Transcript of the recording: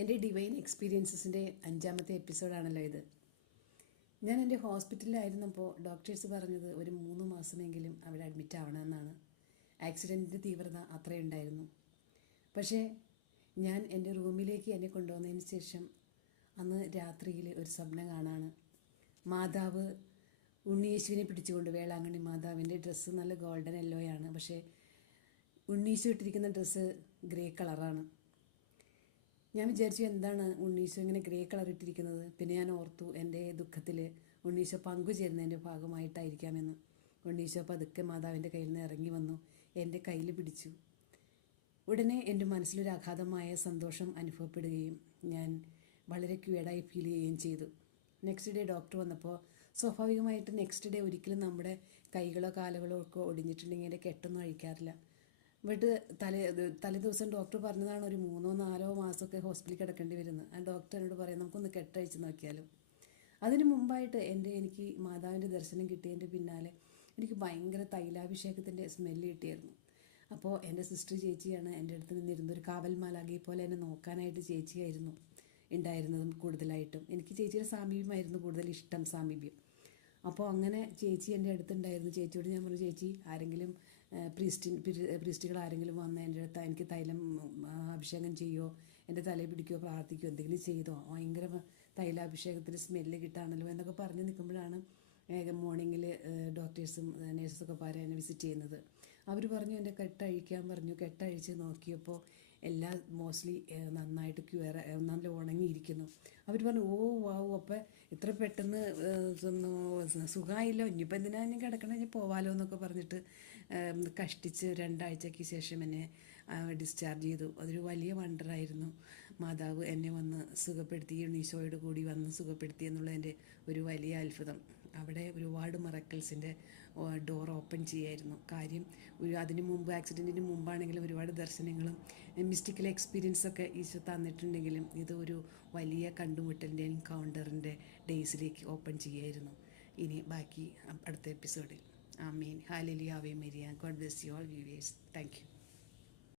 എൻ്റെ ഡിവൈൻ എക്സ്പീരിയൻസസിൻ്റെ 5ാമത്തെ എപ്പിസോഡാണല്ലോ ഇത്. ഞാൻ എൻ്റെ ഹോസ്പിറ്റലിലായിരുന്നപ്പോൾ ഡോക്ടേഴ്സ് പറഞ്ഞത് ഒരു 3 മാസമെങ്കിലും അവിടെ അഡ്മിറ്റ് ആവണമെന്നാണ്. ആക്സിഡൻറ്റിൻ്റെ തീവ്രത അത്രയുണ്ടായിരുന്നു. പക്ഷേ ഞാൻ എൻ്റെ റൂമിലേക്ക് എന്നെ കൊണ്ടുവന്നതിന് ശേഷം അന്ന് രാത്രിയിൽ ഒരു സ്വപ്നം കാണാണ്. മാതാവ് ഉണ്ണിയേശുവിനെ പിടിച്ചുകൊണ്ട്, വേളാങ്കണ്ണി മാതാവിൻ്റെ ഡ്രസ്സ് നല്ല ഗോൾഡൻ യെല്ലോയാണ്, പക്ഷേ ഉണ്ണീശു ഇട്ടിരിക്കുന്ന ഡ്രസ്സ് ഗ്രേ കളറാണ്. ഞാൻ വിചാരിച്ചു എന്താണ് ഉണ്ണീശോ ഇങ്ങനെ ഗ്രേ കളർ ഇട്ടിരിക്കുന്നത്. പിന്നെ ഞാൻ ഓർത്തു എൻ്റെ ദുഃഖത്തിൽ ഉണ്ണീശോ പങ്കുചേരുന്നതിൻ്റെ ഭാഗമായിട്ടായിരിക്കാമെന്ന്. ഉണ്ണീശോ പതുക്കെ മാതാവിൻ്റെ കയ്യിൽ നിന്ന് ഇറങ്ങി വന്നു, എൻ്റെ കയ്യിൽ പിടിച്ചു. ഉടനെ എൻ്റെ മനസ്സിലൊരു അഗാധമായ സന്തോഷം അനുഭവപ്പെടുകയും ഞാൻ വളരെ ക്യൂർഡായി ഫീൽ ചെയ്യുകയും ചെയ്തു. നെക്സ്റ്റ് ഡേ ഡോക്ടർ വന്നപ്പോൾ സ്വാഭാവികമായിട്ട് നെക്സ്റ്റ് ഡേ ഒരിക്കലും നമ്മുടെ കൈകളോ കാലുകളോ ഒക്കെ ഒടിഞ്ഞിട്ടുണ്ടെങ്കിൽ എൻ്റെ കെട്ടൊന്നും അഴിക്കാറില്ല. ബട്ട് തലേദിവസം ഡോക്ടർ പറഞ്ഞതാണ് ഒരു 3-4 മാസമൊക്കെ ഹോസ്പിറ്റലിൽ കിടക്കേണ്ടി വരുന്നത്. ആ ഡോക്ടർ എന്നോട് പറയാം നമുക്കൊന്ന് കെട്ടഴിച്ച് നോക്കിയാലും. അതിന് മുമ്പായിട്ട് എനിക്ക് മാതാവിൻ്റെ ദർശനം കിട്ടിയതിൻ്റെ പിന്നാലെ എനിക്ക് ഭയങ്കര തൈലാഭിഷേകത്തിൻ്റെ സ്മെല്ല് കിട്ടിയായിരുന്നു. അപ്പോൾ എൻ്റെ സിസ്റ്റർ ചേച്ചിയാണ് എൻ്റെ അടുത്ത് നിന്നിരുന്നത്. ഒരു കാവൽ മാലാഖയെ പോലെ എന്നെ നോക്കാനായിട്ട് ചേച്ചിയായിരുന്നു ഉണ്ടായിരുന്നതും കൂടുതലായിട്ടും. എനിക്ക് ചേച്ചിയുടെ സാമീപ്യമായിരുന്നു കൂടുതൽ ഇഷ്ടം, സാമീപ്യം. അപ്പോൾ അങ്ങനെ ചേച്ചി എൻ്റെ അടുത്തുണ്ടായിരുന്നു. ചേച്ചിയോട് ഞാൻ പറഞ്ഞു, ചേച്ചി ആരെങ്കിലും പ്രീസ്റ്റുകൾ ആരെങ്കിലും വന്ന് എൻ്റെ അടുത്ത് എനിക്ക് തൈലം അഭിഷേകം ചെയ്യുമോ, എൻ്റെ തലയിൽ പിടിക്കുകയോ പ്രാർത്ഥിക്കുകയോ എന്തെങ്കിലും ചെയ്തോ, ഭയങ്കര തൈലാഭിഷേകത്തിന് സ്മെല്ല് കിട്ടാണല്ലോ എന്നൊക്കെ പറഞ്ഞ് നിൽക്കുമ്പോഴാണ് മോർണിംഗിൽ ഡോക്ടേഴ്സും നേഴ്സൊക്കെ പാരെ എന്നെ വിസിറ്റ് ചെയ്യുന്നത്. അവർ പറഞ്ഞു എൻ്റെ കെട്ടഴിക്കാൻ പറഞ്ഞു. കെട്ടഴിച്ച് നോക്കിയപ്പോൾ എല്ലാം മോസ്റ്റ്ലി നന്നായിട്ട് നല്ല ഉണങ്ങിയിരിക്കുന്നു. അവർ പറഞ്ഞു ഓ വാവു, അപ്പം ഇത്ര പെട്ടെന്ന് സുഖമായില്ലോ, ഇനിയിപ്പോൾ എന്തിനാ ഞാൻ കിടക്കണേ, ഇനി പോവാലോ എന്നൊക്കെ പറഞ്ഞിട്ട് കഷ്ടിച്ച് 2 ആഴ്ചയ്ക്ക് ശേഷം എന്നെ ഡിസ്ചാർജ് ചെയ്തു. അതൊരു വലിയ വണ്ടറായിരുന്നു. മാതാവ് എന്നെ വന്ന് സുഖപ്പെടുത്തി, ഈശോയോട് കൂടി വന്ന് സുഖപ്പെടുത്തി എന്നുള്ളതിൻ്റെ ഒരു വലിയ അത്ഭുതം. അവിടെ ഒരുപാട് മിറക്കിൾസിൻ്റെ ഡോർ ഓപ്പൺ ചെയ്യായിരുന്നു. കാര്യം അതിന് മുമ്പ്, ആക്സിഡൻറ്റിന് മുമ്പാണെങ്കിലും ഒരുപാട് ദർശനങ്ങളും മിസ്റ്റിക്കൽ എക്സ്പീരിയൻസൊക്കെ ഈശോ തന്നിട്ടുണ്ടെങ്കിലും ഇത് ഒരു വലിയ കണ്ടുമുട്ടലിൻ്റെ എൻകൗണ്ടറിൻ്റെ ഡേയ്സിലേക്ക് ഓപ്പൺ ചെയ്യായിരുന്നു. ഇനി ബാക്കി അടുത്ത എപ്പിസോഡിൽ. ആമീൻ. ഹല്ലേലൂയ. ആവേ മരിയ. God bless you all viewers. Thank U.